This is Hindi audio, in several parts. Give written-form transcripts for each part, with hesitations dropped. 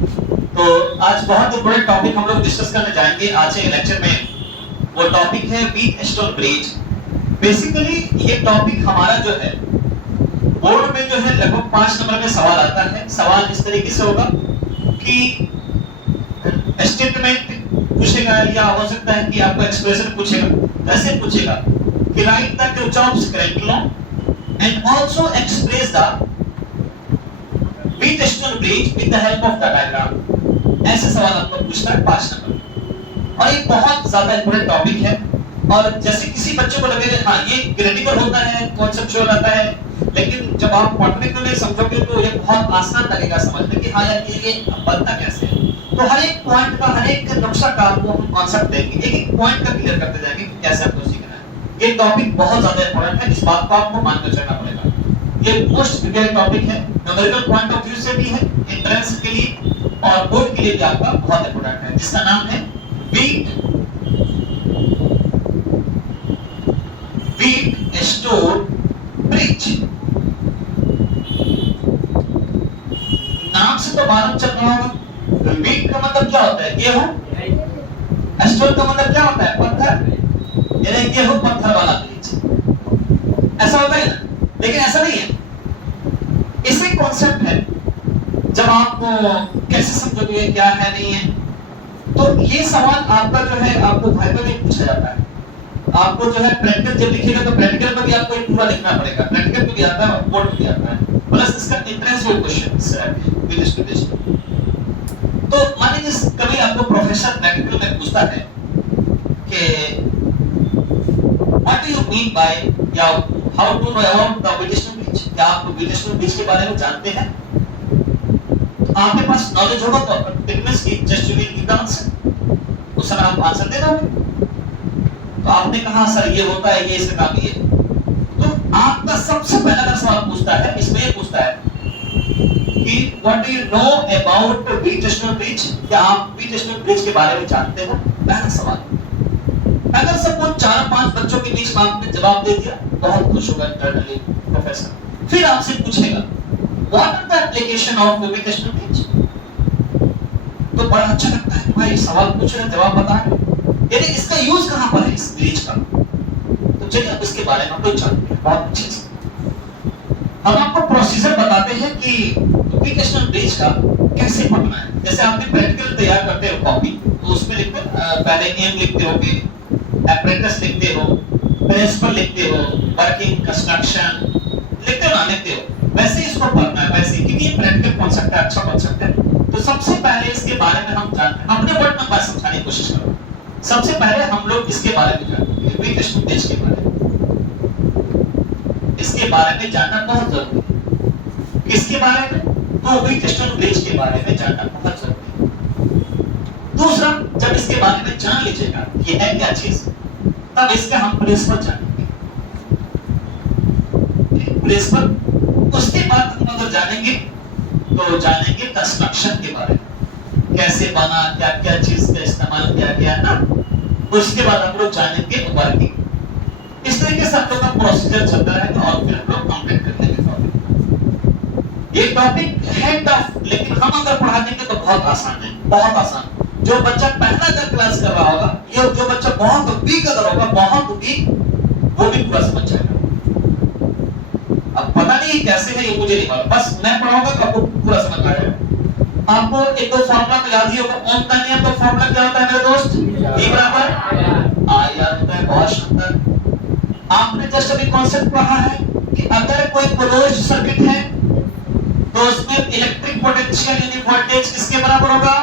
तो आज बहुत इंपॉर्टेंट टॉपिक हम लोग डिस्कस करने जाएंगे आज के लेक्चर में। वो टॉपिक है व्हीटस्टोन ब्रिज। बेसिकली ये टॉपिक हमारा जो है बोर्ड में जो है लगभग 5 नंबर में सवाल आता है। सवाल इस तरीके से होगा कि स्टेटमेंट पूछेगा या हो सकता है कि आपको एक्सप्रेशन पूछेगा। कैसे पूछेगा कि right the Kirchhoff's current law and also express the Wheatstone bridge with the help of the diagram. ऐसे सवाल आपको पूछता है 5 नंबर। और ये बहुत ज्यादा इंपॉर्टेंट टॉपिक है। और जैसे किसी बच्चे को लगेगा हाँ ये क्रिटिकल होता है, कॉन्सेप्चुअल आता है, लेकिन जब आप पढ़ने के लिए समझोगे तो ये बहुत आसान लगेगा समझने कि हाँ यार ये बनता कैसे है। तो हर एक पॉइंट का, हर एक नुक्सा का आपको हम कॉन्सेप्ट देंगे, एक एक पॉइंट का क्लियर करते जाएंगे कि कैसे आपको सीखना है। ये टॉपिक बहुत ज्यादा इंपॉर्टेंट है, इस बात को आपको मान के चलना पड़ेगा। ये मोस्ट इंपॉर्टेंट टॉपिक है, न्यूमेरिकल पॉइंट ऑफ व्यू से भी है, एंट्रेंस के लिए और बोर्ड के लिए भी आपका बहुत इंपॉर्टेंट है, जिसका नाम है व्हीटस्टोन ब्रिज। नाम से तो मालूम चल रहा होगा व्हीट का मतलब क्या होता है, गेहूं। स्टोन का मतलब क्या होता है, पत्थर, यानी गेहूं पत्थर वाला ब्रिज। ऐसा होता है ना, लेकिन ऐसा नहीं है। इसमें कॉन्सेप्ट है, जब आप कैसे समझोगे क्या है नहीं है। तो ये सवाल आपका जो है आपको वाइवा में पूछा जाता है। आपको जो है प्रैक्टिकल जब लिखिएगा तो प्रैक्टिकल में भी आपको एक पूरा लिखना पड़ेगा। प्रैक्टिकल में भी आता है और बोर्ड में भी आता है, प्लस इसका एंट्रेंस में क्वेश्चंस है विद स्टूडेंट्स। तो मानिए जिस कभी आपको प्रोफेसर प्रैक्टिकल में पूछता है कि what do you mean by या how to know about the Wheatstone bridge, क्या आप व्हीटस्टोन ब्रिज के बारे में जानते हैं। तो आपके पास नॉलेज होगा तो इट मींस कि just you will give the answer, उस समय आप आंसर दे दोगे। तो आपने कहा सर ये होता है, ये इसका काम ये। तो आपका सबसे पहला सवाल पूछता है, इसमें ये पूछता है कि what do you know about Wheatstone bridge, क्या आप व्हीटस्टोन ब्रिज के बारे में जानते हो। पहला सवाल। अगर सपोज 4-5 बच्चों के बीच में आपने जवाब दे दिया, बहुत खुश होगा इंटरनली प्रोफेसर। फिर आपसे पूछेगा what are the application of Wheatstone bridge. तो बड़ा अच्छा लगता है भाई सवाल पूछ रहे जवाब बता रहे, यानी इसका यूज कहां पर है इस ब्रिज का। तो चलिए अब इसके बारे में आपको जानते हैं बहुत अच्छे से। हम आपको प्रोसीजर बताते हैं कि व्हीटस्टोन ब्रिज का कैसे पढ़ना है। जैसे आपने प्रैक्टिकल तैयार करते हो कॉपी, तो उसमें लिखते पहले एम लिखते होगे, अप्रेंटिस लिखते हो, प्रिंसिपल लिखते हो, वर्किंग कंस्ट्रक्शन लिखते हो ना, लिखते हो। वैसे इसको पढ़ना है वैसे, क्योंकि ये प्रैक्टिकल कॉन्सेप्ट है, अच्छा कॉन्सेप्ट है। तो सबसे पहले इसके बारे में हम जानते हैं, अपने वर्ड में बात समझाने की कोशिश करो। सबसे पहले हम लोग इसके बारे में जानते हैं, व्हीटस्टोन ब्रिज के बारे में। इसके बारे में जानना बहुत जरूरी है। किसके बारे में, तो व्हीटस्टोन ब्रिज के बारे में जानना बहुत जरूरी है। दूसरा, जब इसके बारे में जान लीजिएगा ये है क्या चीज, तब इसका हम प्रिंसिपल जानेंगे। प्रिंसिपल, उसके बाद हम अगर जानेंगे तो जानेंगे कंस्ट्रक्शन के बारे में, कैसे बना, क्या क्या चीज का इस्तेमाल किया गया ना। उसके बाद हम लोग जानेंगे वर्किंग। इस तरीके से हम लोग का प्रोसीजर चलता रहेगा और फिर हम लोग कंप्लीट कर लेंगे टॉपिक। ये टॉपिक है टफ, लेकिन हम अगर पढ़ा देंगे तो बहुत आसान है, बहुत आसान। जो बच्चा पहला अगर क्लास कर रहा होगा, ये जो बच्चा बहुत वीक अगर होगा, बहुत वीक, वो भी पूरा समझ जाएगा। अब पता नहीं कैसे है ये मुझे नहीं मालूम, बस मैं पढ़ाऊंगा तो आपको पूरा समझ आ जाएगा। आपको एक दो फार्मूला तो याद ही होगा। ओम का नियम तो फार्मूला क्या होता है मेरे दोस्त, E बराबर I याद होता है, बहुत सुंदर। आपने जस्ट अभी कॉन्सेप्ट पढ़ा है कि अगर कोई क्लोज्ड सर्किट है तो उसमें इलेक्ट्रिक पोटेंशियल यानी वोल्टेज किसके बराबर होगा,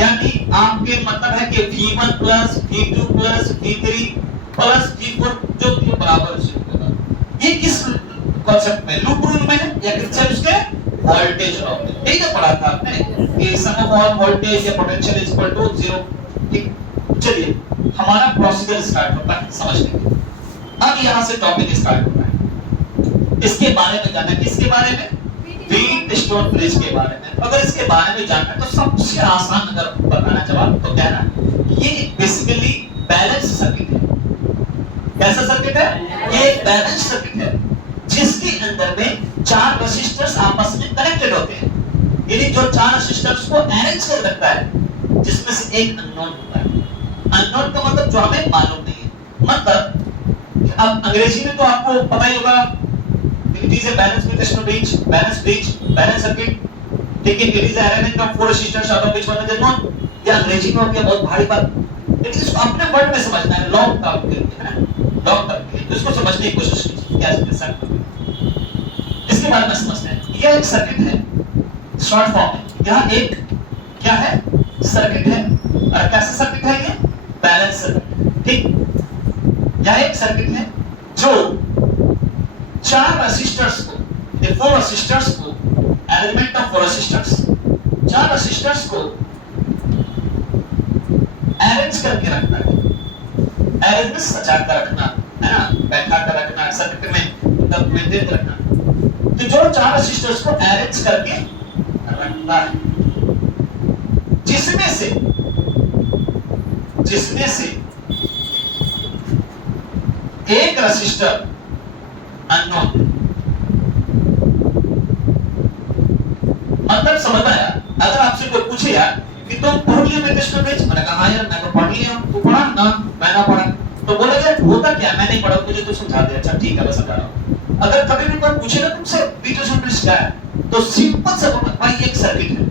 यानी आपके मतलब है कि V1 plus V2 plus V3 plus V4 जो कि बराबर 0 होगा। ये किस कॉन्सेप्ट में, लूप रूल में है या किससे, उसके वोल्टेज लॉ में। यही तो पढ़ा था आपने कि सम ऑफ ऑल वोल्टेज या पोटेंशियल इज इक्वल टू 0। ठीक, चलिए हमारा प्रोसीजर स्टार्ट होता है समझने के। अब यहां से टॉपिक स्टार्ट होता है। इसके बारे में जानना, किसके बारे में, व्हीटस्टोन ब्रिज के बारे में। अगर इसके बारे में जानना है तो सबसे आसान अगर बताना जवाब तो कहना ये बेसिकली बैलेंस सर्किट है। कैसा सर्किट है, ये एक बैलेंस सर्किट है जिसके अंदर में 4 रेसिस्टर्स आपस में कनेक्टेड होते हैं। यानी जो 4 रेसिस्टर्स को अरेंज कर रखता है जिसमें से एक अननोन होता है। अननोन का मतलब जो हमें मालूम नहीं है। मतलब अब अंग्रेजी में तो आपको पता ही होगा, it is a balance with snow bridge, balance circuit. लेकिन it is arrangement of 4 resistors out of which one is unknown. ये अंग्रेजी में हो गया बहुत भारी बात, लेकिन इसको अपने वर्ड में समझना है, लॉन्ग टर्म के लिए, है ना, लॉन्ग टर्म के लिए। तो इसको समझने की कोशिश कीजिए क्या है। इसके बारे में समझते हैं। यह एक सर्किट है, शॉर्ट फॉर्म में यह एक क्या है, सर्किट है। और कैसा सर्किट है ये, बैलेंस सर्किट। ठीक, यह एक सर्किट है जो 4 रेसिस्टर्स को, 4 रेसिस्टर्स को, एलिमेंट ऑफ 4 रेसिस्टर्स, 4 रेसिस्टर्स को अरेंज करके रखना है। अरेंज में सजा कर रखना है ना, बैठा कर रखना, सर्किट में मतलब मेंटेन रखना। तो जो 4 रेसिस्टर्स को अरेंज करके रखता है, जिसमें से एक रेसिस्टर अननोन। मतलब समझ आया? अगर आपसे कोई पूछे यार कि तुम पढ़ लिया मैं कृष्ण ब्रिज, मैंने कहा हाँ यार मैं तो पढ़ लिया, तू पढ़ा ना, मैं ना पढ़ा, तो बोलेगा होता क्या, मैं नहीं पढ़ा, तुझे तो समझा दे। अच्छा ठीक है मैं समझा रहा हूँ। अगर कभी भी कोई पूछे ना तुमसे पीटरसन ब्रिज क्या है, तो सिंपल सा बोलना भाई एक सर्किट है।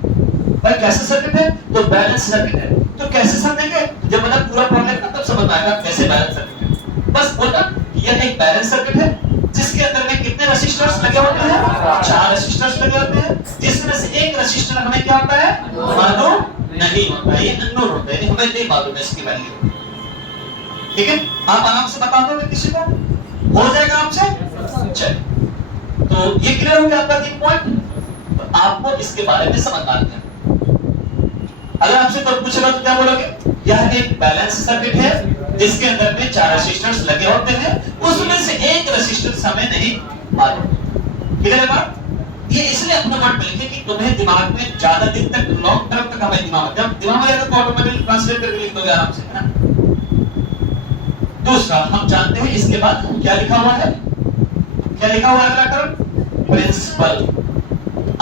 भाई कैसे सर्किट है, तो बैलेंस सर्किट है। तो कैसे समझेंगे, जब मतलब पूरा पढ़ लेगा तब समझ में आएगा कैसे बैलेंस सर्किट है। बस बोलना यह एक बैलेंस सर्किट है जिसके अंदर में कितने रेसिस्टर्स लगे होते हैं, 4 रेसिस्टर्स लगे होते हैं, जिसमें से एक रेसिस्टर हमें क्या होता है, मालूम नहीं होता है, ये अननोन होता है, हमें नहीं मालूम है इसकी वैल्यू। ठीक है, आप आराम से बता दोगे किसी को, हो जाएगा आपसे। चलिए, तो ये क्लियर हो गया आपका 3 पॉइंट। तो आपको इसके बारे में समझना है। अगर आपसे कोई पूछेगा तो क्या बोलोगे, यह एक बैलेंस सर्किट है जिसके अंदर में 4 रेसिस्टर्स लगे होते हैं, उसमें से एक रेसिस्टर हमें नहीं मालूम। क्लियर है बात? ये इसलिए अपना वर्ड में लिखे कि तुम्हें दिमाग में ज्यादा दिन तक, लॉन्ग टर्म तक हमें दिमाग, जब दिमाग में जाएगा तो ऑटोमेटिकली ट्रांसलेट करके लिख दोगे आराम से, है ना। दूसरा हम जानते हैं इसके बाद क्या लिखा हुआ है, क्या लिखा हुआ है अगला टर्म, प्रिंसिपल।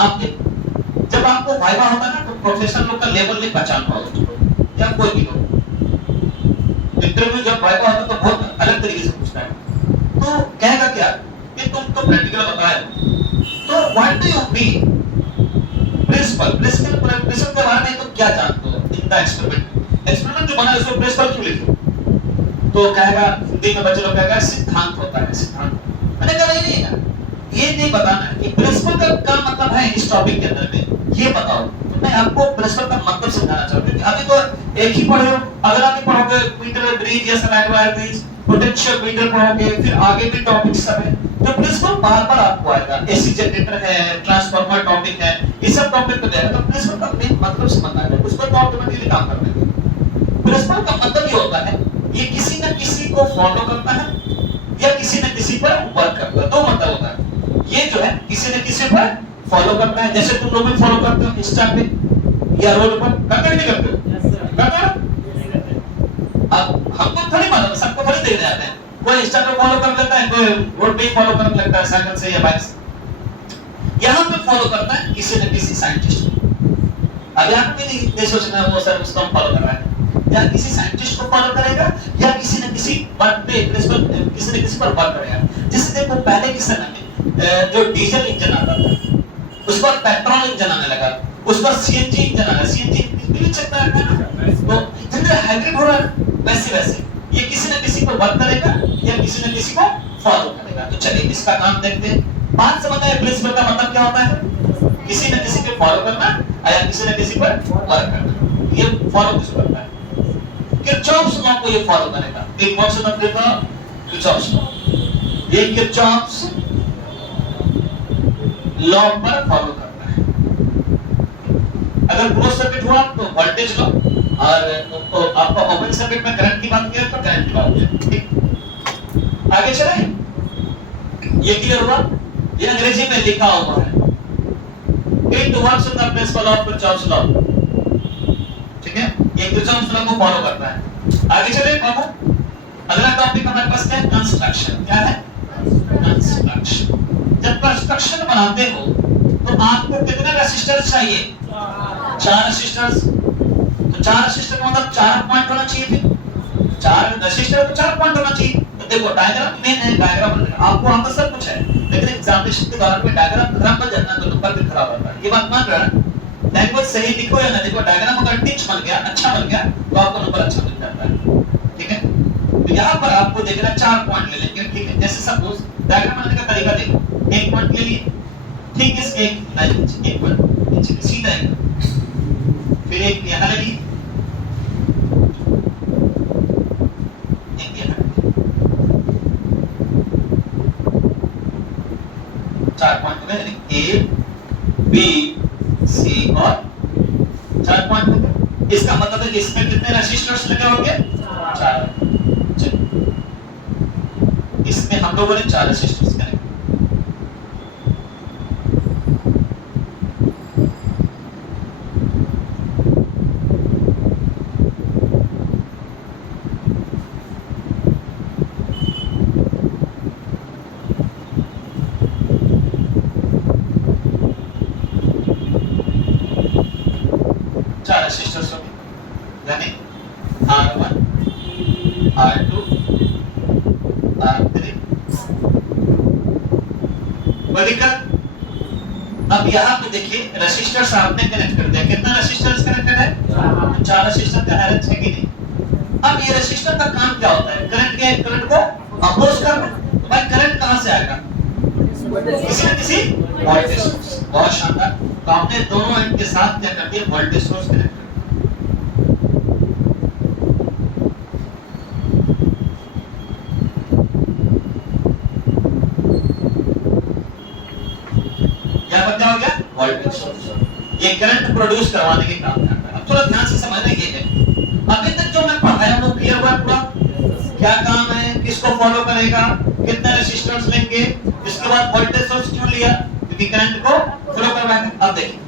अब जब आपको वाइवा होता है ना तो प्रोफेसर लोग का लेवल नहीं पहचान पाओगे, या कोई भी लोग इंटरव्यू जब वाइवा होता है तो बहुत अलग तरीके से पूछता है। तो कहेगा क्या कि तुम तो प्रैक्टिकल बताया, तो what do you mean principle, principle के बारे में तो क्या जानते हो इन द एक्सपेरिमेंट जो बना है उसको प्रिंसिपल क्यों लिखे। तो कहेगा, हिंदी में बच्चे लोग कहेगा सिद्धांत होता है, सिद्धांत। मैंने कहा नहीं यार, ये नहीं बताना है कि प्रिंसिपल का मतलब है इस टॉपिक के अंदर में, ये बताओ। तो मैं आपको प्रिंसिपल का मतलब समझाना चाहता हूं, क्योंकि अभी तो एक ही पढ़े हो, अगर आप पढ़ोगे मीटर ब्रिज या slide wire bridge, potential meter पढ़ोगे, फिर आगे भी टॉपिक सब है, तो प्रिंसिपल बार-बार आपको आएगा। एसी जनरेटर है, ट्रांसफार्मर टॉपिक है, ये सब टॉपिक पे जाएगा। तो प्रिंसिपल का मेन मतलब समझना है, उस पर तो ऑटोमेटिकली काम कर लेंगे। प्रिंसिपल का मतलब ये होता है ये किसी न किसी को फॉलो करता है या किसी न किसी पर वर्क करता है। दो मतलब होता है, ये जो है किसी न किसी पर फॉलो करता है, जैसे तुम लोग भी फॉलो करते हो इंस्टा पे या रोड पर, करते नहीं करते हो, करते हो। अब हमको थोड़ी मालूम, सबको थोड़ी देख रहे हैं, कोई इंस्टा पे फॉलो कर लेता है, कोई रोड पे फॉलो करने लगता है साइकिल से या बाइक से। यहाँ पे फॉलो करता है किसी न किसी साइंटिस्ट को। अब यहाँ पे नहीं सोचना वो सर उसको फॉलो कर रहा है, या किसी साइंटिस्ट को फॉलो करेगा या किसी न किसी बात पे प्रिंसिपल किसी न किसी पर वर्क करेगा। जैसे देखो पहले के समय में जो डीजल इंजन आता था, उस पर पेट्रोल इंजन आने लगा, उस पर सीएनजी इंजन आ गया, सीएनजी बिजली चलता है ना, तो जितने हाइब्रिड हो रहा है वैसे वैसे ये किसी न किसी पर वर्क करेगा या किसी न किसी को फॉलो करेगा। तो चलिए इसका काम देखते हैं। बात समझ आए प्रिंसिपल का मतलब क्या होता है, किसी न किसी पे फॉलो करना या किसी न किसी पर वर्क करना। ये फॉलो किसको करता है, किरचॉफ्स लॉ को ये फॉलो करेगा। एक कौन सा मतलब था, किरचॉफ्स लॉ, ये किरचॉफ्स लॉ पर फॉलो करता है। अगर क्लोज सर्किट हुआ तो वोल्टेज लॉ, और तो आपका ओपन सर्किट में करंट की बात किया तो करंट लॉ हो जाए। ठीक, आगे चले, ये क्लियर हुआ। ये अंग्रेजी में लिखा हुआ है, it works in the principle of Kirchhoff's law. ठीक है, ये किरचॉफ्स लॉ को फॉलो करता है। आगे चले बाबू, अगला टॉपिक हमारे पास क्या है, कंस्ट्रक्शन। क्या है, कंस्ट्रक्शन। जब कंस्ट्रक्शन बनाते हो तो आपको कितने रेसिस्टर्स चाहिए? 4 रेसिस्टर्स। तो 4 रेसिस्टर का मतलब 4 पॉइंट होना चाहिए थे। 4 रेसिस्टर को 4 पॉइंट होना चाहिए। तो देखो डायग्राम मेन है, डायग्राम बनेगा। आपको वहां पर सब कुछ है, लेकिन एग्जामिनेशन के दौरान में डायग्राम खराब बन जाता है तो नंबर भी खराब आता है। ये बात मान रहे हैं? लैंग्वेज सही लिखो या ना लिखो, डायग्राम अगर टिच बन गया, अच्छा बन गया, तो आपको नंबर अच्छा मिल जाता है। ठीक है, तो यहाँ पर आपको देखना 4 पॉइंट ले लेंगे। ठीक है, जैसे सपोज डायग्राम बनाने का तरीका देखो, 1 पॉइंट ले लिए, ठीक है, इसके एक लाइन नीचे 1 पॉइंट नीचे सीधा है, फिर एक यहाँ ले लिए, एक यहाँ, 4 पॉइंट हो गए, ए बी सी और 4 पॉइंट हो गए। इसका मतलब है कि इसमें कितने रेसिस्टर्स लगे होंगे? 4। चलिए, इसमें हम लोगों ने 4 रेसिस्टर्स कनेक्ट, रेसिस्टर्स होंगे, यानी R1 R2 R3 वर्टिकल। अब यहाँ पे देखिए रेसिस्टर्स आपने कनेक्ट कर दिया, कितना रेसिस्टर्स कनेक्टेड है? 4 रेसिस्टर का एरर है कि नहीं? अब ये रेसिस्टर का काम क्या होता है? करंट को अपोज करना। तो भाई करंट कहां से आएगा? किसी न किसी वोल्टेज सोर्स। बहुत शानदार। तो आपने दोनों एंड के साथ क्या कर दिया? वोल्टेज सोर्स कनेक्ट कर दिया। क्या बन जाओगे? Voltage source. ये करंट प्रोड्यूस करवाने के काम में आता है। अब थोड़ा ध्यान से समझना ये है, अभी तक जो मैं पढ़ाया वो क्लियर हुआ पूरा? क्या काम है, किसको फॉलो करेगा, कितने रेसिस्टर्स लेंगे, इसके बाद वोल्टेज सोर्स क्यों लिया? क्योंकि करंट को फ्लो करवाएगा। अब देखिए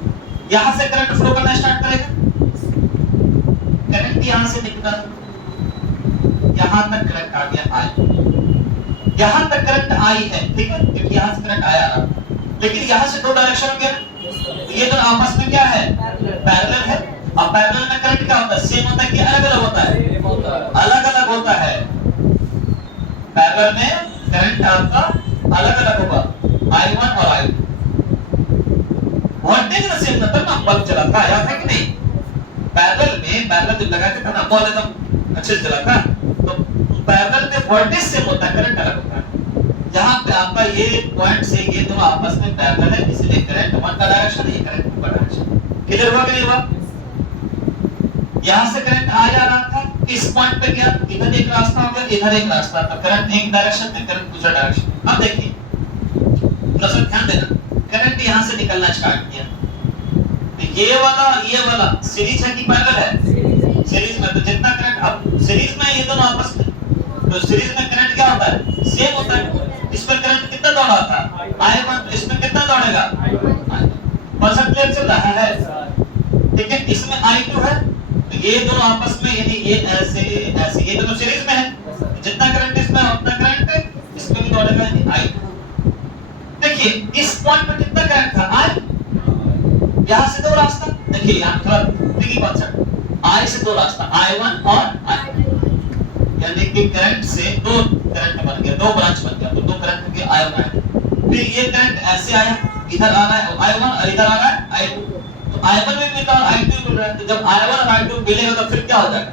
यहां से करंट फ्लो करना स्टार्ट करेगा, करंट यहां से निकला, यहां तक करंट आ गया, आई, यहां तक करंट आई है, ठीक है, क्योंकि यहां से करंट आया रहा, लेकिन यहां से दो डायरेक्शन हो गया, तो ये दोनों आपस में क्या है? पैरेलल है। अब पैरेलल में करंट क्या होता है? सेम होता है कि अलग अलग होता है? अलग अलग होता है। पैरेलल में करंट आपका अलग अलग होगा, I1 और I2। वोल्टेज ना सेम था, तब ना बल्ब जला था, याद है कि नहीं? पैरेलल में, पैरेलल जब लगा के था ना, बल्ब एकदम अच्छे से जला था। तो पैरेलल में वोल्टेज सेम होता है, करंट अलग होता है। यहाँ पे आपका ये पॉइंट से ये दोनों आपस में पैरेलल है, इसलिए करंट 1 का डायरेक्शन है, ये करंट 2 का डायरेक्शन। क्लियर हुआ कि नहीं हुआ? यहाँ से करंट आ जा रहा था, इस पॉइंट पे गया, इधर एक रास्ता हो गया, इधर एक रास्ता था, करंट एक डायरेक्शन में, करंट दूसरा डायरेक्शन। अब देखिए थोड़ा सा ध्यान देना, करंट यहाँ से निकलना स्टार्ट किया, तो ये वाला और ये वाला सीरीज है कि पैरेलल है? सीरीज में। तो जितना करंट, अब सीरीज में ये दोनों आपस में, तो सीरीज में करंट क्या होता है? सेम होता है। इसमें करंट कितना दौड़ा था? I1, तो इसमें कितना दौड़ेगा? परसेंट क्लियर चल रहा है, ठीक है। इसमें I2 है, तो ये दोनों आपस में, यानी ये ऐसे ऐसे, ये दोनों सीरीज में है, जितना करंट इसमें उतना करंट इसमें भी दौड़ेगा, यानी I2। देखिए इस पॉइंट पे कितना करंट था? I। यहां से दो रास्ता, देखिए यहां थोड़ा ट्रिकी बात है, I से दो रास्ता, I1 और I2, यानी कि करंट से दो करंट बन गया, दो ब्रांच बन गया, तो दो करंट हो गया, I1 I2। फिर ये करंट ऐसे आया, इधर आ रहा है I1 और इधर आ रहा है I2, तो I1 भी मिलता है और I2 भी मिल रहा है। तो जब I1 और I2 मिलेगा तो फिर क्या हो जाएगा?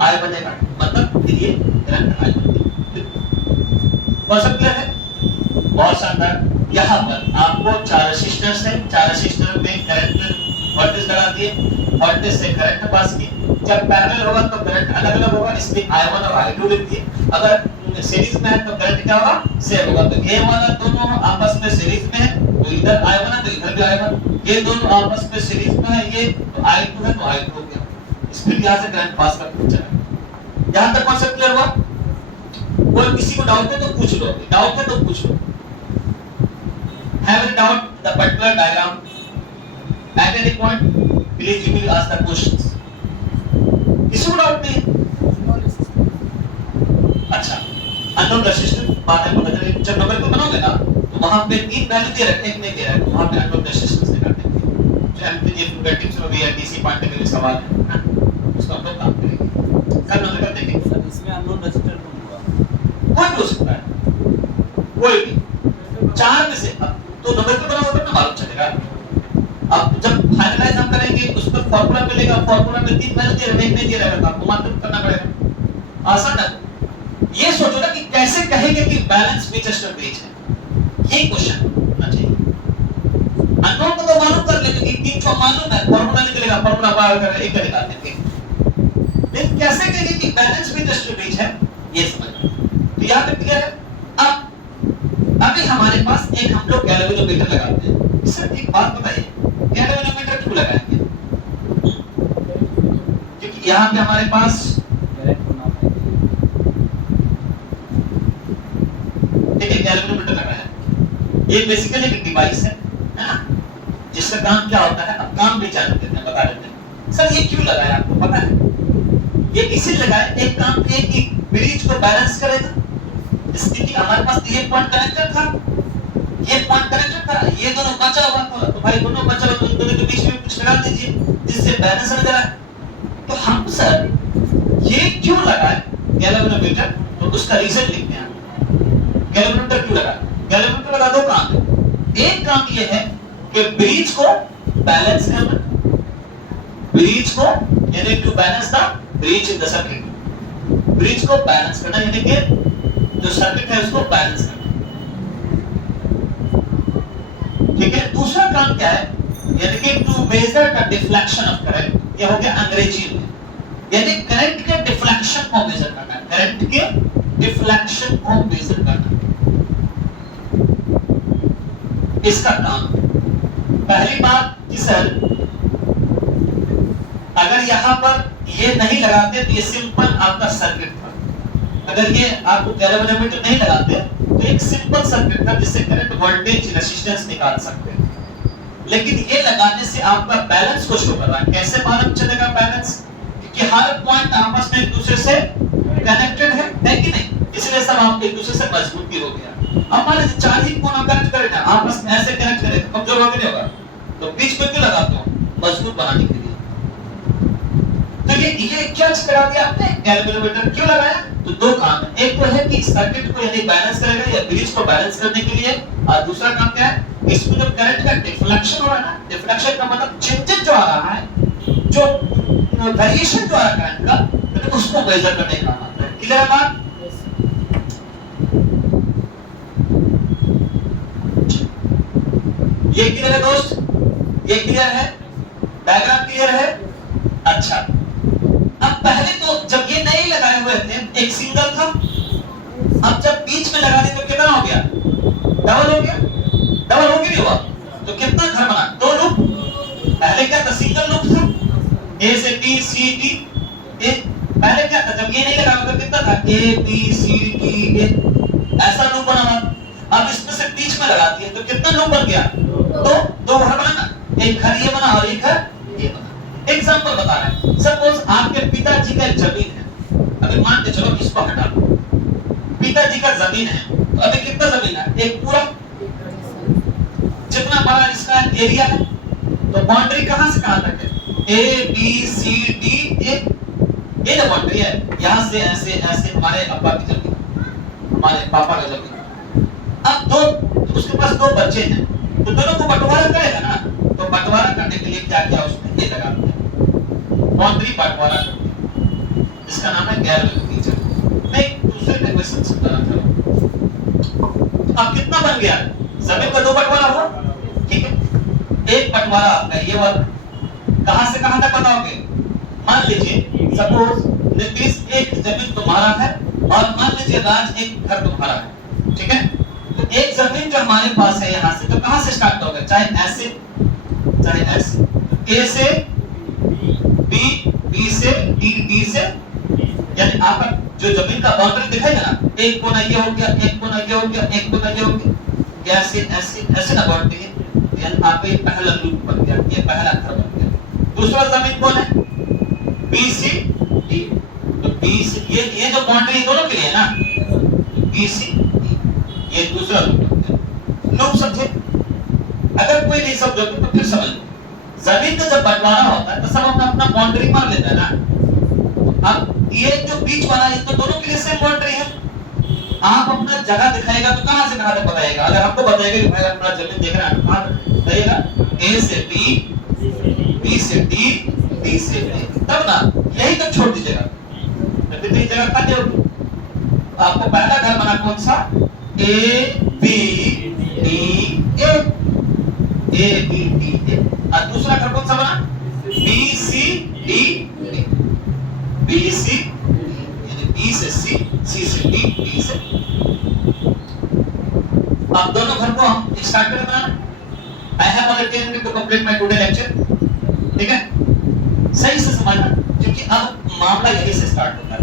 I बनेगा, मतलब फिर ये करंट I बनेगा। कॉन्सेप्ट क्लियर है? बहुत शानदार। यहाँ पर आपको 4 रेसिस्टर्स है, 4 रेसिस्टर में करंट वोल्टेज लगा दिए, वोल्टेज से करंट पास किए। जब पैरेलल होगा तो करंट अलग अलग होगा, इसलिए I1 और I2 लिख दिए। अगर सीरीज में है तो करंट क्या होगा? सेम होगा। तो ये वाला दोनों आपस में सीरीज में है, तो इधर I1 है तो इधर भी I1, ये दोनों आपस में सीरीज में है, ये तो I2 है तो I2 हो गया। इसमें यहां से करंट पास करके चलेगा। यहां तक कॉन्सेप्ट क्लियर हुआ? कोई किसी को डाउट है तो पूछ लो, डाउट है तो पूछ लो। Have any doubt the particular diagram? At any point, please you will ask the questions. किसी को डाउट नहीं? अच्छा, अननोन रेसिस्टेंस बाद में पता चले, जब नंबर को बनाओगे ना तो वहां पे 3 वैल्यू दे रखे, एक नहीं दे रहा है, तो वहां पे अननोन रेजिस्टेंस निकाल देंगे। जो एमपीजी फिंगरटिप्स में भी है, डीसी पॉइंट के लिए सवाल है, उसका हम लोग काम करेंगे। कर मतलब देखेंगे सर इसमें अननोन रेजिस्टेंस होगा, कोई भी हो सकता है, कोई भी 4 में से। अब तो नंबर पे बना होगा ना, मालूम चलेगा। अब जब फाइनलाइज हम करेंगे उस पर फार्मूला मिलेगा, फार्मूला में 3 वैल्यू दे रहे, एक नहीं दे रहा है, तो आपको मालूम करना पड़ेगा। आसान है। ये सोचो ना कि कैसे कहेंगे कि बैलेंस बीच स्टोर बीच है, ये क्वेश्चन होना चाहिए। अननोन को तो मालूम कर लेंगे कि 3 को मालूम है, फार्मूला निकलेगा, फार्मूला बाहर कर एक का निकाल देंगे। लेकिन कैसे कहेंगे कि बैलेंस बीच स्टोर बीच है, ये समझ। तो यहां पे क्लियर है। अब अभी हमारे पास एक हम लोग गैल्वेनोमीटर लगाते हैं। सर एक बात बताइए, गैल्वेनोमीटर क्यों लगाएंगे? क्योंकि यहाँ पे हमारे पास करंट को नापने के लिए। ठीक है, गैल्वेनोमीटर लगा है। ये बेसिकली एक डिवाइस है ना, जिसका काम क्या होता है, अब काम भी जान देते हैं, बता देते हैं। सर ये क्यों लगाया आपको पता है? ये इसीलिए लगाया, एक काम किया कि ब्रिज को बैलेंस करेगा। स्थिति हमारे पास ये पॉइंट कनेक्टेड था, ये पॉइंट कनेक्टेड था, ये दोनों बचा हुआ था, तो भाई दोनों बचा हुआ तो इन दोनों के बीच में कुछ लगा दीजिए जिससे बैलेंस हो जाए। तो हम सर ये क्यों लगाए गैल्वेनोमीटर, तो उसका रीजन लिखते हैं। गैल्वेनोमीटर क्यों लगा? गैल्वेनोमीटर लगा दो काम है। एक काम ये है कि ब्रिज को बैलेंस करना, ब्रिज को यानी to balance the bridge in the circuit, bridge को बैलेंस करना यानी कि जो सर्किट है उसको बैलेंस करना। ठीक है, दूसरा काम क्या है, यानी कि to measure the deflection of current, ये हो गया अंग्रेजी में, यानी करंट के डिफ्लेक्शन को मेजर करना, करंट के डिफ्लेक्शन को मेजर करना, इसका काम। पहली बात कि सर अगर यहां पर ये नहीं लगाते तो ये सिंपल आपका सर्किट था। अगर ये आपको गैल्वेनोमीटर नहीं लगाते तो एक सिंपल सर्किट था जिससे करंट, वोल्टेज, रेजिस्टेंस निकाल सकते हैं। लेकिन ये लगाने से आपका बैलेंस को शो कर रहा है। कैसे मालूम चलेगा बैलेंस? क्योंकि हर पॉइंट आपस में एक दूसरे से कनेक्टेड है कि नहीं, इसलिए सब आप एक दूसरे से मजबूत भी हो गया। अब मान लीजिए 4 ही कोना कनेक्ट करें ना, आपस में ऐसे कनेक्ट करें तो कमजोर होगा नहीं होगा, तो बीच में क्यों लगाते हो? मजबूत बनाने के लिए। तो ये क्या करा दिया आपने, गैल्वेनोमीटर क्यों लगाया? तो दो काम है, एक तो है कि सर्किट को यानी बैलेंस करेगा या ब्रिज को बैलेंस करने के लिए, और दूसरा काम क्या है, इसमें जब करंट का डिफ्लेक्शन हो रहा है ना, डिफ्लेक्शन का मतलब चेंजेस जो आ रहा है, जो वेरिएशन जो आ रहा है करंट का, तो उसको मेजर करने का काम आता है। क्लियर है बात? ये क्लियर है दोस्त? ये क्लियर है? डायग्राम क्लियर है? अच्छा, अब पहले तो जब ये नहीं लगाए हुए थे एक सिंगल था, अब जब बीच में लगा दी तो कितना हो गया? डबल हो गया। डबल हो गया हुआ तो कितना घर बना? 2 लूप। पहले क्या था, सिंगल लूप था, ए से बी सी डी। पहले क्या था, जब ये नहीं लगा हुआ कितना था, ए बी सी डी ए, ऐसा लूप बना हुआ। अब इसमें से बीच में लगा दिया तो कितना लूप बन गया? दो घर बना ना, एक घर ये बना और एक घर ये बना। एग्जांपल बता रहे हैं, सपोज आपके पिताजी का जमीन है, अभी मान के चलो इसको हटा दो, पिताजी का जमीन है, तो अभी कितना जमीन है? एक पूरा, जितना बड़ा इसका एरिया है, तो बाउंड्री कहां से कहां तक है? ए बी सी डी ए, ये ना बाउंड्री है, यहां से ऐसे ऐसे हमारे अब्बा की जमीन, हमारे पापा का जमीन। अब तो उसके पास 2 बच्चे हैं, तो दोनों को बंटवारा करेगा ना, तो बंटवारा करने के लिए क्या क्या उसमें ये लगाते हैं, बाउंड्री बंटवारा करते हैं, इसका नाम है गैल्वेनोमीटर। मैं दूसरे का क्वेश्चन समझाना चाहूँ। अब कितना बन गया? जमीन का 2 बंटवारा हुआ, ठीक है। एक बंटवारा आपका ये वाला, कहां से कहां तक बताओगे? मान लीजिए सपोज नीतीश एक जमीन तुम्हारा है और मान लीजिए राज एक घर तुम्हारा है, ठीक है। तो एक जमीन जो हमारे पास है यहां से, तो कहां से स्टार्ट होगा? चाहे ऐसे चाहे ऐसे, ए से बी, बी से डी, डी से, यानी आपका जो जमीन का बाउंड्री दिखाएगा ना, एक कोना ये हो गया, एक कोना ये हो गया, एक कोना ये हो गया, ऐसे ऐसे ऐसे ना बाउंड्री है, यानी आपका ये पहला लूप बन गया, ये पहला घर बन गया। दूसरा जमीन कौन है? बी सी डी, तो बी सी ये जो बाउंड्री दोनों के लिए है ना, बी सी डी, ये दूसरा लूप बन गया। लूप समझे? अगर कोई नहीं समझोगे तो फिर समझ लो। जमीन का जब बंटवारा होता है तो सब अपना अपना बाउंड्री मार लेता है ना। अब ये जो बीच वाला है तो दोनों के लिए सेम बाउंड्री है। आप अपना जगह दिखाएगा तो कहां से कहां तक बताएगा? अगर हमको बताएगा कि भाई अपना जमीन देख रहा है तो कहां बताइएगा? ए से बी, बी से डी, डी से ए, तब ना यही तक छोड़ दीजिएगा। तो कितनी जगह खाली होगी? आपको पहला घर बना कौन सा? A B D A, A B D A. और दूसरा घर कौन सा बना? B C D A, B C यानी बी से सी, सी से डी, डी से। अब दोनों घर को हम स्टार्ट करें बनाना। I have only 10 minutes to complete my today lecture। ठीक है, सही से समझना क्योंकि अब मामला यही से स्टार्ट होता है।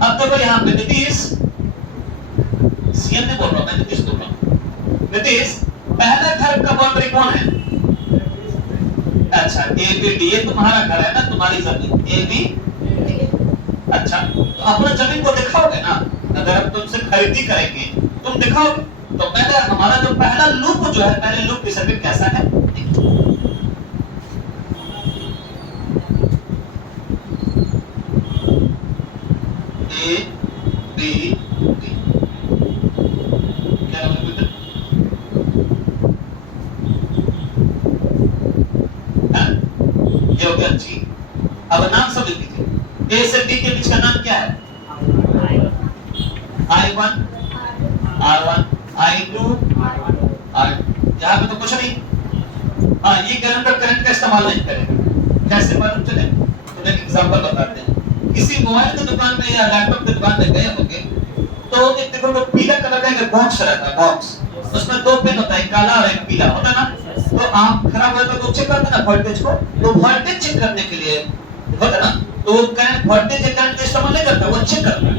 अब देखो यहाँ पे नीतीश, सीएम ने बोल रहा हूँ, मैं नीतीश बोल रहा हूँ। नीतीश, पहला घर का बाउंड्री कौन है? अच्छा, ए बी डी ए तुम्हारा घर है ना, तुम्हारी जमीन ए बी। अच्छा, तो अपना जमीन को दिखाओगे ना? अगर हम तुमसे खरीदी करेंगे तुम दिखाओगे तो पहले हमारा जो पहला लूप जो है, पहले लूप की सर्किट कैसा है? ए बी डी, क्या नाम है बेटा? ये हो गया जी। अब नाम सब लिख दीजिए। ए से डी के बीच का नाम क्या है? I1, R1, I2, R2। यहाँ पे तो कुछ नहीं। हाँ, ये करंट का इस्तेमाल नहीं करेगा। कैसे मालूम चले? तो एक एग्जांपल बताते हैं। किसी मोबाइल की दुकान में या लैपटॉप की दुकान में गए होंगे तो एक देखो तो पीला कलर का एक बॉक्स रहता है, बॉक्स। उसमें दो पिन होता है, एक काला और एक पीला होता है ना। तो आप खराब हो तो चेक करते हैं ना वोल्टेज को, तो वोल्टेज चेक करने के लिए होता है ना, तो करंट वोल्टेज करंट इस्तेमाल नहीं करता, वो चेक करता है।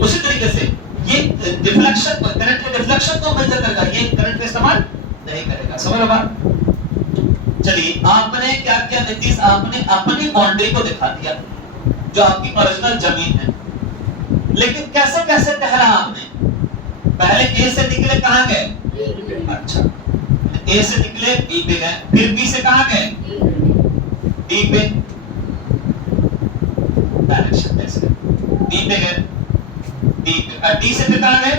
उसी तरीके से ये रिफ्लेक्शन, करंट के रिफ्लेक्शन को मेजर करेगा, ये करंट का इस्तेमाल नहीं करेगा। समझ लो बात? चलिए, आपने क्या किया नीतीश? आपने अपनी बाउंड्री को दिखा दिया जो आपकी ओरिजिनल जमीन है, लेकिन कैसे कैसे ठहरा आपने? पहले ए से निकले कहां गए? अच्छा, ए से निकले बी पे गए, फिर बी से कहां गए? डी पे। डायरेक्शन ऐसे, बी पे गए, डी पे, डी से फिर कहां गए?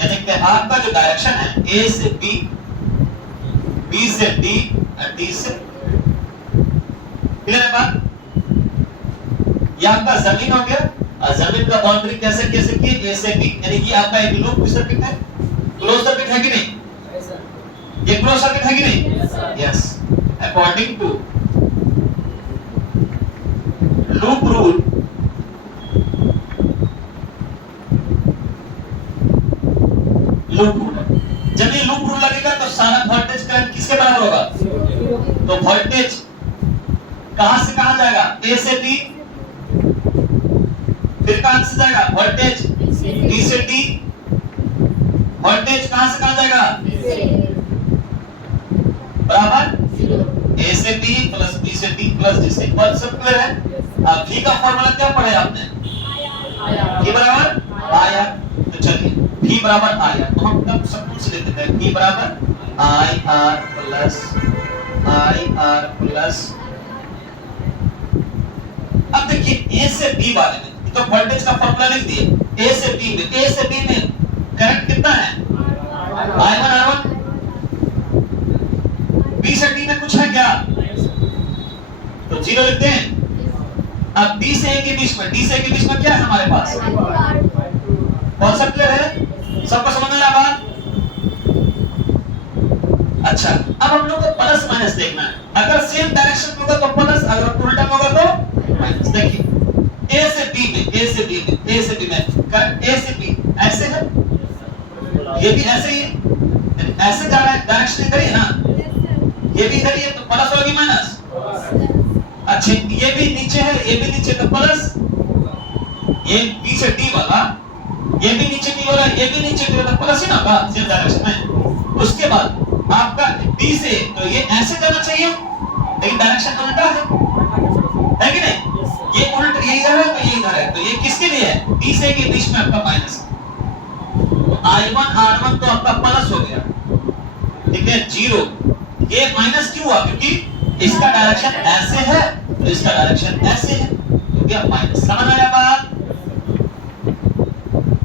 यानी कि आपका जो डायरेक्शन है ए से बी, बी से डी और डी से। क्लियर है बात? ये आपका जमीन हो गया। और जमीन का बाउंड्री कैसे कैसे की? ए से बी, यानी कि आपका एक लूप की सर्किट है, क्लोज सर्किट है कि नहीं? ये क्लोज सर्किट है कि नहीं? Yes, according to loop rule, loop rule, जब ये लूप रूल लगेगा तो सारा वोल्टेज करंट किसके बराबर होगा? तो वोल्टेज कहां से कहां जाएगा? ए से बी, फिर कहां से जाएगा? वोल्टेज डी से डी, वोल्टेज कहां से कहां जाएगा? बराबर ए से बी प्लस बी से डी प्लस डी से। बात सब क्लियर है? अब V का फॉर्मूला क्या पढ़े आपने? V बराबर आया। तो चलिए, V बराबर आया, तो हम तब सब कुछ लेते हैं। V बराबर आई आर प्लस। अब देखिए ए से बी वाले में तो वोल्टेज का फॉर्मूला लिख दिए। ए से बी में करंट कितना है? I1 R1। बी से डी में कुछ है क्या? तो 0 लिखते हैं। अब डी से ए के बीच में, डी से ए के बीच में क्या है हमारे पास? कौन सा क्लियर है? सबको समझ में आ रहा बात? अच्छा, अब हम लोग को प्लस माइनस देखना है। अगर सेम डायरेक्शन में होगा तो प्लस, अगर उल्टा में होगा तो माइनस। देखिए, ए से बी में करंट ए से बी ऐसे है, ये भी ऐसे ही है, ऐसे जा रहा है, डायरेक्शन इधर ही है ना, ये भी इधर ही है, तो प्लस होगी माइनस। अच्छा, ये भी नीचे है, ये भी नीचे, तो प्लस। ये बी से डी वाला, ये भी नीचे डी वाला, ये भी नीचे डी वाला, प्लस ही ना होगा सेम डायरेक्शन में। उसके बाद आपका डी से, तो ये ऐसे जाना चाहिए, लेकिन डायरेक्शन उल्टा है कि नहीं? ये उल्टा, ये इधर है तो ये इधर है, तो ये किसके लिए है? डी से के बीच में आपका माइनस है। I1 R1 तो आपका प्लस हो गया, ठीक है, 0। ये माइनस क्यों हुआ? क्योंकि इसका डायरेक्शन ऐसे है तो इसका डायरेक्शन ऐसे है, तो क्या माइनस। समझ आया बात?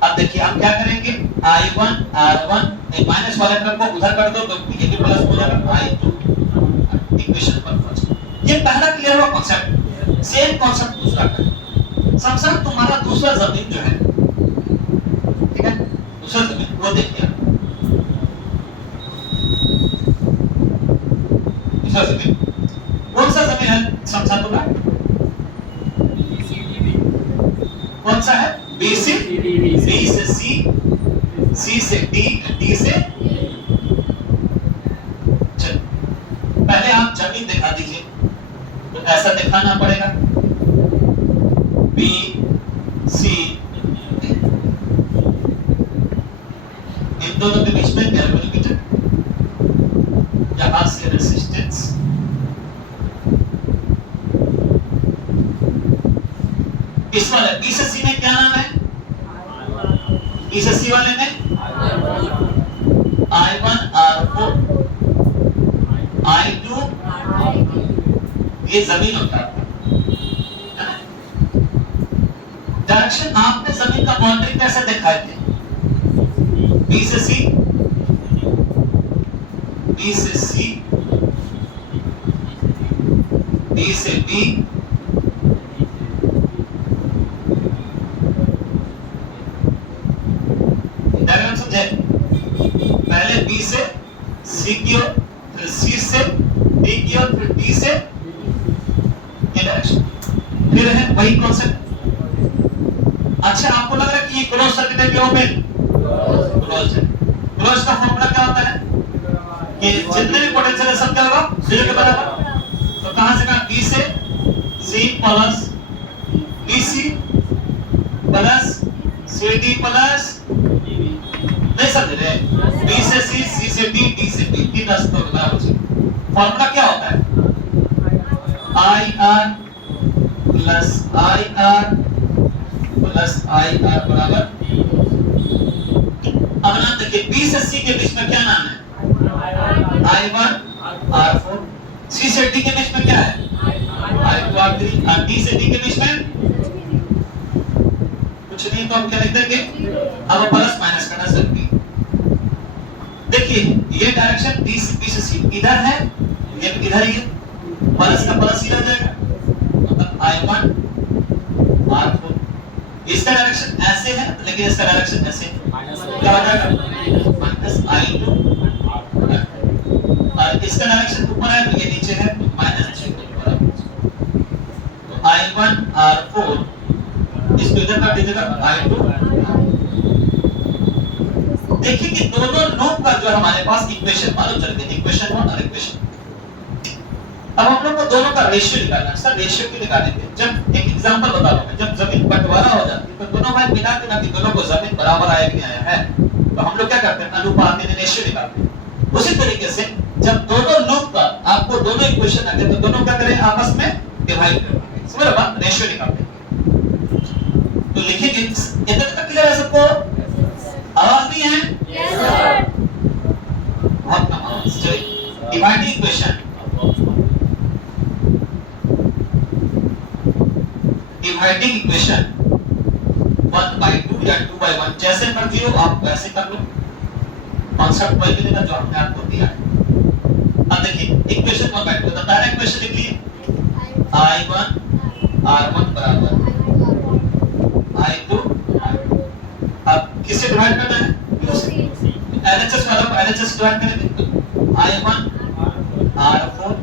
अब देखिए हम क्या करेंगे, I1 R1 माइनस वाले टर्म को उधर कर दो तो ये भी प्लस हो जाएगा, I2 इक्वेशन पर पहुंच। ये पहला क्लियर हुआ कॉन्सेप्ट। सेम कॉन्सेप्ट दूसरा का। समझ तुम्हारा दूसरा जमीन जो है, ठीक है, दूसरा जमीन वो देखिए, दूसरा जमीन कौन सा जमीन है समझा तुम्हें? कौन सा है? बी से सी, सी से डी, डी से चल। पहले आप जमीन दिखा दीजिए, तो ऐसा दिखाना पड़ेगा बी सी, इन दोनों के बीच में कैलकुलेटर, यहां से रेजिस्टेंस, इस वाले बी से सी में क्या नाम है? बी से सी वाले में I1 R4 I2, ये जमीन होता है। डायरेक्शन आपने जमीन का बाउंड्री कैसे दिखाए थे? बी से सी, बी से सी, बी से बी, डायग्राम समझे? पहले बी से सी की ओर, फिर सी से डी की ओर, फिर डी से ये डायरेक्शन, फिर है वही कॉन्सेप्ट। अच्छा आपको लग रहा है कि ये क्लोज सर्किट है कि ओपन? क्लोज है। क्लोज का फॉर्मूला क्या होता है कि जितने भी पोटेंशियल है सब क्या होगा? 0 के बराबर। तो कहां से कहां? बी से C plus B C plus C D plus, नहीं समझ रहे? बी से सी से डी, डी से बी, की 10 तो बराबर है। फॉर्मूला क्या होता है? I R plus I R plus I R बराबर। अब ना देखिए बी से सी के बीच में क्या नाम है? I1 R4। सी से डी के बीच में क्या है? I2 R3। और डी से डी के बीच में कुछ नहीं, तो हम क्या लिख देंगे? अब प्लस माइनस करना जरूरी। देखिए ये डायरेक्शन बी से सी इधर है, ये इधर ही है, प्लस का प्लस ही रह जाएगा, मतलब I1 R4। इसका डायरेक्शन ऐसे है लेकिन इसका डायरेक्शन ऐसे है, क्या हो जाएगा? माइनस I2, और इसका डायरेक्शन ऊपर है तो ये नीचे है, तो माइनस I1 R4, इसको इधर काट दीजिएगा I2। देखिए कि दोनों लूप का जो हमारे पास इक्वेशन मालूम चल गई, इक्वेशन 1 और इक्वेशन। अब हम लोग को दोनों का रेशियो निकालना है। सर रेशियो क्यों निकालेंगे? जब एक एग्जांपल बता रहा हूं, जब जमीन बंटवारा हो जाती है तो दोनों भाई मिला के ना कि दोनों को जमीन बराबर आया कि नहीं आया है, तो हम लोग क्या करते हैं? अनुपात यानी रेशियो निकालते हैं। उसी तरीके से जब दोनों लूप का आपको दोनों इक्वेशन आते हैं तो दोनों क्या करें? आपस में डिवाइड करेंगे। समझ रहे बात? रेशियो निकालते हैं। तो लिखेंगे, इतना तक क्लियर है सबको? आवाज नहीं है? Yes sir. बहुत कम आवाज। चलिए डिवाइडिंग इक्वेशन, डिवाइडिंग इक्वेशन 1/2 या 2/1 जैसे मर्जी हो आप वैसे कर लो, कॉन्सेप्ट वही मिलेगा जो हमने आपको दिया है। अब देखिए इक्वेशन 1/2 तो पहला इक्वेशन लिख लिए, I1 R1 बराबर I2। अब किससे डिवाइड करना है? LHS वाला को LHS डिवाइड करेंगे तो I1 R4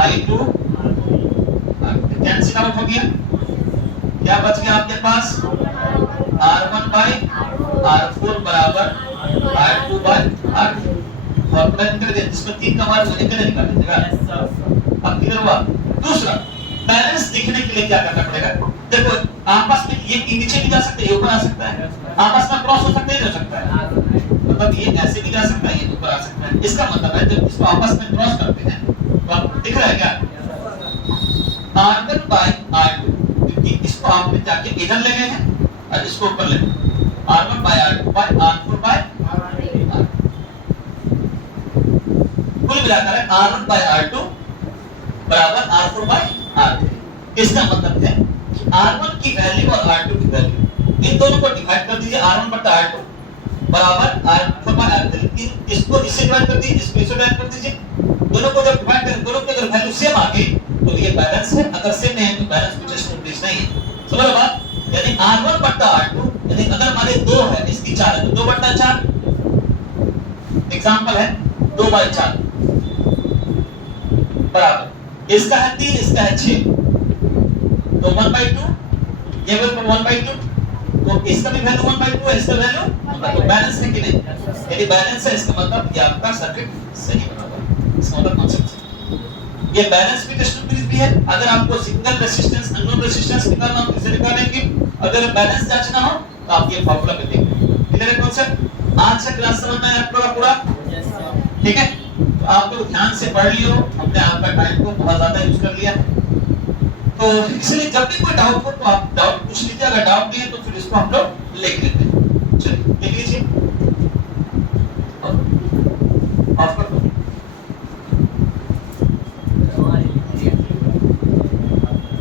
I2 cancel out हो गया, क्या बच गया आपके पास? R1/R4 बराबर R2/R2। फॉर्मूला निकल गया जिसमें 3 का मान निकाल दीजिएगा। अब क्लियर हुआ? दूसरा, बैलेंस दिखने के लिए क्या करना पड़ेगा? देखो आपस में ये नीचे भी जा सकता है, ये ऊपर आ सकता है, आपस में क्रॉस हो सकता है, नहीं हो सकता है, मतलब ये ऐसे भी जा सकता है, ये ऊपर आ सकता है। इसका मतलब है जब इसको आपस में क्रॉस करते हैं तो आपको दिख रहा है क्या? R1/R2, क्योंकि इसको आपने जाके इधर ले गए हैं और इसको ऊपर ले गए। R1 by R2 by R4 by R। कुल मिलाकर है R1 by R2 बराबर R4 by R3। इसका मतलब है कि R1 की वैल्यू और R2 की वैल्यू इन दोनों को डिवाइड कर दीजिए, R1 बटा R2 बराबर R4 by R3। इसको इससे डिवाइड कर दीजिए, इसको इससे डिवाइड कर दीजिए। दोनों को जब डिवाइड करें, दोनों की अगर वैल्यू सेम आ गई तो ये बैलेंस है, अगर सेम नहीं है तो बैलेंस कुछ एस्टेब्लिश नहीं है। समझ लो बात? यानी R1 बटा R2, यानी अगर हमारे 2 है, इसकी 4 है तो 2 बटा 4। एग्जांपल है 2 by 4 बराबर इसका है 3, इसका है 6, तो 1 by 2, ये बिल्कुल 1 by 2, तो इसका भी वैल्यू 1 by 2 है, इसका वैल्यू तो बैलेंस है कि नहीं? यदि बैलेंस है इसका मतलब ये आपका सर्किट सही बना हुआ है। इसका मतलब कॉन्सेप्ट ये बैलेंस भी टेस्ट भी है। अगर आपको सिंगल रेजिस्टेंस अननोन रेजिस्टेंस निकालना हो तो इसे निकालेंगे, अगर बैलेंस जांचना हो तो आप ये फार्मूला में देखेंगे। क्लियर है कॉन्सेप्ट? आज से क्लास समझ में आया आपको पूरा? ठीक है, तो आप लोग ध्यान से पढ़ लियो, हमने आपका टाइम को बहुत ज्यादा यूज कर लिया, तो इसलिए जब भी कोई डाउट हो तो आप डाउट पूछ लीजिए, अगर डाउट नहीं है तो फिर इसको हम लोग